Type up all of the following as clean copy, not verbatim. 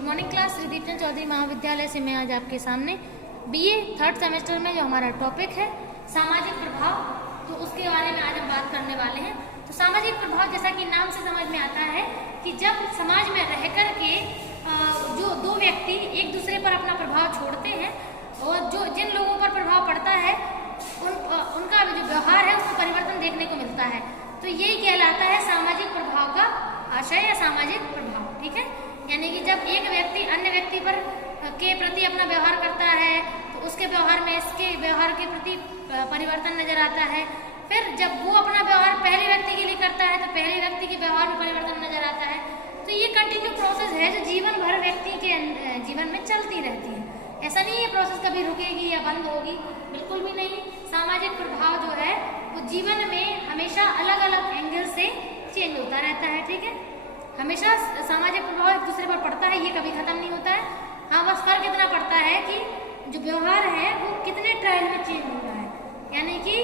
Good morning class. Shrideep Chand Chaudhary महाविद्यालय से मैं आज आपके सामने बीए थर्ड सेमेस्टर में जो हमारा टॉपिक है सामाजिक प्रभाव, तो उसके बारे में आज हम बात करने वाले हैं। तो सामाजिक प्रभाव जैसा कि नाम से समझ में आता है कि जब समाज में रह कर के जो दो व्यक्ति एक दूसरे पर अपना प्रभाव छोड़ते हैं और जो जिन लोगों पर प्रभाव पड़ता है उनका जो व्यवहार है उसमें परिवर्तन देखने को मिलता है। तो यही कहलाता है सामाजिक प्रभाव का आशय या सामाजिक प्रभाव। ठीक है, यानी कि जब एक व्यक्ति अन्य व्यक्ति पर के प्रति अपना व्यवहार करता है तो उसके व्यवहार में इसके व्यवहार के प्रति परिवर्तन नजर आता है। फिर जब वो अपना व्यवहार पहले व्यक्ति के लिए करता है तो पहले व्यक्ति के व्यवहार में परिवर्तन नजर आता है। तो ये कंटिन्यू प्रोसेस है जो जीवन भर व्यक्ति के जीवन में चलती रहती है। ऐसा नहीं है प्रोसेस कभी रुकेगी या बंद होगी, बिल्कुल भी नहीं। सामाजिक प्रभाव जो है वो जीवन में हमेशा अलग अलग एंगल से चेंज होता रहता है। ठीक है, हमेशा सामाजिक प्रभाव एक दूसरे पर पड़ता है, ये कभी खत्म नहीं होता है। हाँ, बस फर्क इतना पड़ता है कि जो व्यवहार है वो कितने ट्रायल में चेंज हो रहा है, यानी कि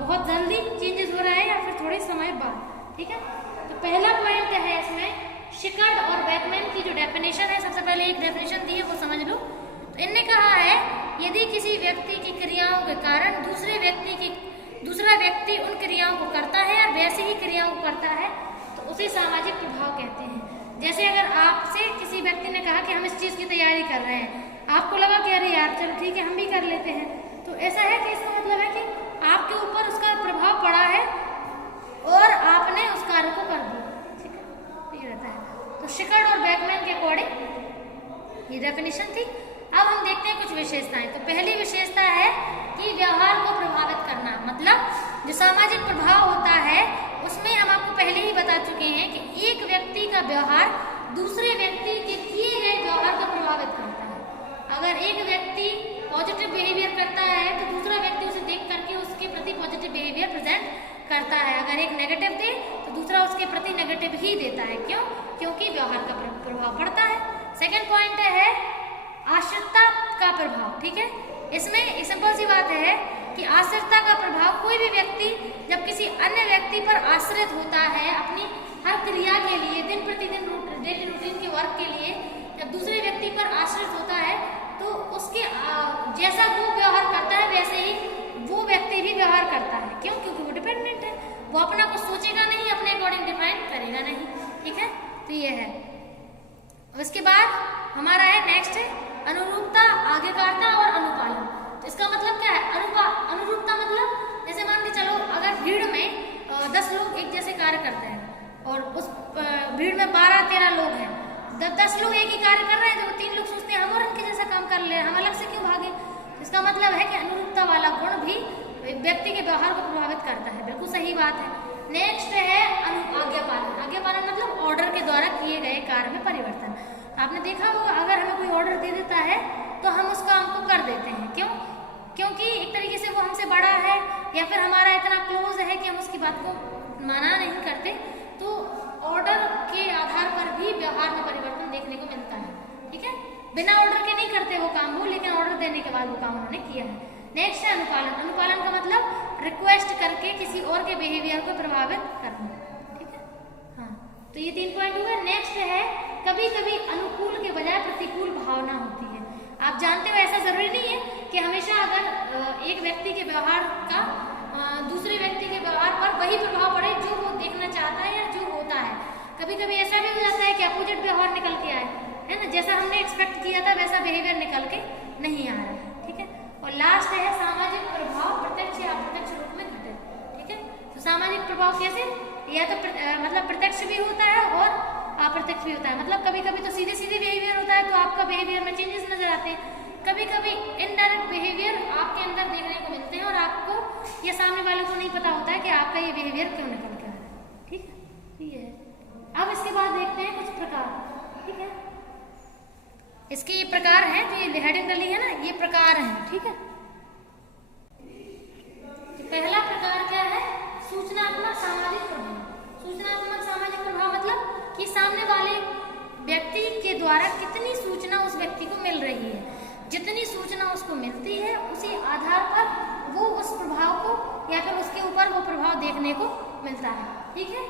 बहुत जल्दी चेंजेस हो रहा है या फिर थोड़े समय बाद। ठीक है, तो पहला पॉइंट है इसमें शिकर्ड और बैकमैन की जो डेफिनेशन है, सबसे पहले एक डेफिनेशन दी है वो समझ लो। तो इनने कहा है यदि किसी व्यक्ति की क्रियाओं के कारण दूसरा व्यक्ति उन क्रियाओं को करता है और वैसे ही क्रियाओं को करता है तो उसे सामाजिक प्रभाव कहते हैं। जैसे अगर आपसे किसी व्यक्ति ने कहा कि हम इस चीज की तैयारी कर रहे हैं, आपको लगा कि अरे यार चलो ठीक है हम भी कर लेते हैं, तो ऐसा है कि इसका मतलब है कि आपके ऊपर उसका प्रभाव पड़ा है और आपने उस कार्य को कर दिया। ठीक है, ये रहता है। तो शिकर्ड और बैकमैन के अकॉर्डिंग ये डेफिनेशन थी। अब हम देखते हैं कुछ विशेषताएं। तो पहली विशेषता है कि व्यवहार को प्रभावित करना, मतलब जो सामाजिक प्रभाव होता है उसमें हम आपको पहले ही बता चुके हैं कि एक व्यक्ति का व्यवहार दूसरे व्यक्ति के किए गए व्यवहार को प्रभावित करता है। अगर एक व्यक्ति पॉजिटिव बिहेवियर करता है तो दूसरा व्यक्ति उसे देख करके उसके प्रति पॉजिटिव बिहेवियर प्रेजेंट करता है। अगर एक नेगेटिव दे तो दूसरा उसके प्रति नेगेटिव ही देता है। क्यों? क्योंकि व्यवहार का प्रभाव पड़ता है। सेकेंड पॉइंट है आश्रितता का प्रभाव। ठीक है, इसमें सिंपल सी बात है कि आश्रितता का प्रभाव कोई भी व्यक्ति जब किसी अन्य व्यक्ति पर आश्रित होता है अपनी हर क्रिया के लिए, दिन प्रतिदिन डेली रूटीन के वर्क के लिए, जब दूसरे व्यक्ति पर आश्रित होता है तो उसके जैसा वो व्यवहार करता है वैसे ही वो व्यक्ति भी व्यवहार करता है। क्यों? क्योंकि वो डिपेंडेंट है, वो अपना कुछ सोचेगा नहीं, अपने अकॉर्डिंग डिफाइन करेगा नहीं। ठीक है, तो ये है। उसके बाद हमारा है नेक्स्ट अनुरूपता, आज्ञाकारिता और अनुपालन। तो इसका मतलब क्या है? अनुरूपता मतलब जैसे मान के चलो अगर भीड़ में 10 लोग एक जैसे कार्य करते हैं और उस भीड़ में 12-13 लोग हैं, 10 लोग एक ही कार्य कर रहे हैं तो 3 लोग सोचते हैं हम और इनके जैसा काम कर ले, हम अलग से क्यों भागे। इसका मतलब है कि अनुरूपता वाला गुण भी व्यक्ति के व्यवहार को प्रभावित करता है। बिल्कुल सही बात है। नेक्स्ट है आज्ञापालन। आज्ञापालन मतलब ऑर्डर के द्वारा किए गए कार्य में परिवर्तन। आपने देखा होगा अगर हमें कोई ऑर्डर दे देता है तो हम उस काम को कर देते हैं। क्यों? क्योंकि एक तरीके से वो हमसे बड़ा है या फिर हमारा इतना क्लोज है कि हम उसकी बात को माना नहीं करते। तो ऑर्डर के आधार पर भी व्यवहार में परिवर्तन देखने को मिलता है। ठीक है, बिना ऑर्डर के नहीं करते वो काम, वो लेकिन ऑर्डर देने के बाद वो काम उन्होंने किया है। नेक्स्ट है अनुपालन। अनुपालन का मतलब रिक्वेस्ट करके किसी और के बिहेवियर को प्रभावित करना। ठीक है, हाँ, तो ये 3 पॉइंट हुए। नेक्स्ट है कभी कभी अनुकूल के बजाय प्रतिकूल भावना होती है। आप जानते हो ऐसा जरूरी नहीं है कि हमेशा अगर एक व्यक्ति के व्यवहार का दूसरे व्यक्ति के व्यवहार पर वही प्रभाव पड़े जो वो देखना चाहता है या जो होता है। कभी कभी ऐसा भी हो जाता है कि अपोजिट व्यवहार निकल के आए, है ना, जैसा हमने एक्सपेक्ट किया था वैसा बिहेवियर निकल के नहीं आ रहा है। ठीक है, और लास्ट है सामाजिक प्रभाव प्रत्यक्ष या अप्रत्यक्ष रूप में घटित। ठीक है, तो सामाजिक प्रभाव कैसे, या तो मतलब प्रत्यक्ष भी होता है और अप्रत्यक्ष भी होता है। मतलब कभी कभी तो सीधे सीधे बिहेवियर होता है तो आपका बिहेवियर में चेंजेस नजर आते हैं, कभी कभी इनडायरेक्ट बिहेवियर आपके अंदर देखने को मिलते हैं और आपको या सामने वाले को नहीं पता होता है कि आपका ये बिहेवियर क्यों निकल के आ रहा है। ठीक है, ये है। अब इसके बाद देखते हैं कुछ प्रकार। ठीक है, इसके ये प्रकार हैं जो ये हेडिंग डली है ना, ये प्रकार हैं। ठीक है, तो पहला प्रकार क्या है? सूचनात्मक सामाजिक प्रभाव। सूचनात्मक सामाजिक प्रभाव मतलब कि सामने वाले व्यक्ति के द्वारा कितनी सूचना उस व्यक्ति को मिल रही है, जितनी सूचना उसको मिलती है उसी आधार पर वो उस प्रभाव को या फिर उसके ऊपर वो प्रभाव देखने को मिलता है। ठीक है,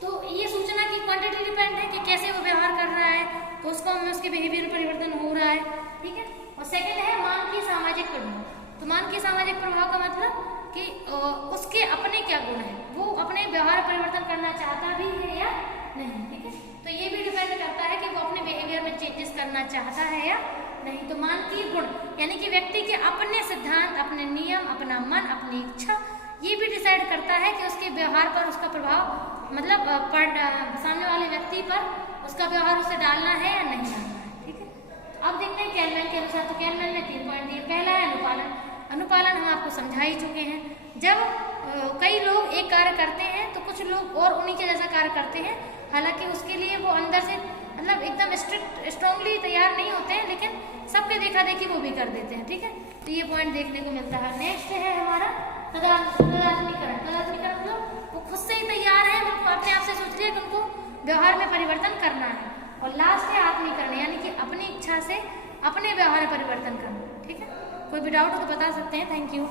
तो ये सूचना की क्वांटिटी डिपेंड है कि कैसे वो व्यवहार कर रहा है, तो उसको हमें उसके उसके बिहेवियर में परिवर्तन हो रहा है, ठीक है। और सेकंड है मांग की सामाजिक प्रभाव। तो मांग की सामाजिक प्रभाव का मतलब कि उसके अपने क्या गुण है, वो अपने व्यवहार परिवर्तन करना चाहता भी है या नहीं, ठीक है। तो ये भी डिपेंड करता है कि वो अपने बिहेवियर में चेंजेस करना चाहता है या नहीं। तो मानवीय गुण यानी कि व्यक्ति के अपने सिद्धांत, अपने नियम, अपना मन, अपनी इच्छा, ये भी डिसाइड करता है कि उसके व्यवहार पर उसका प्रभाव मतलब सामने वाले व्यक्ति पर उसका व्यवहार उसे डालना है या नहीं डालना है, ठीक है। तो अब देखते हैं कैलमैन के अनुसार। तो कैलमैन ने 3 पॉइंट दिए। पहला है अनुपालन। अनुपालन हम आपको समझा ही चुके हैं। जब कई लोग एक कार्य करते हैं तो कुछ लोग और उन्हीं के जैसा कार्य करते हैं, हालांकि उसके लिए वो अंदर से मतलब एकदम स्ट्रांगली तैयार नहीं होते हैं, लेकिन सबके देखा देखी वो भी कर देते हैं, ठीक है। तो ये पॉइंट देखने को मिलता है। नेक्स्ट है हमारा तदात्मीकरण। तदात्मीकरण मतलब वो खुद से ही तैयार है, उनको अपने आप से सोच रहे हैं कि उनको व्यवहार में परिवर्तन करना है। और लास्ट है आत्मीकरण यानी कि अपनी इच्छा से अपने व्यवहार में परिवर्तन करना, ठीक है। कोई भी डाउट हो तो बता सकते हैं। Thank you.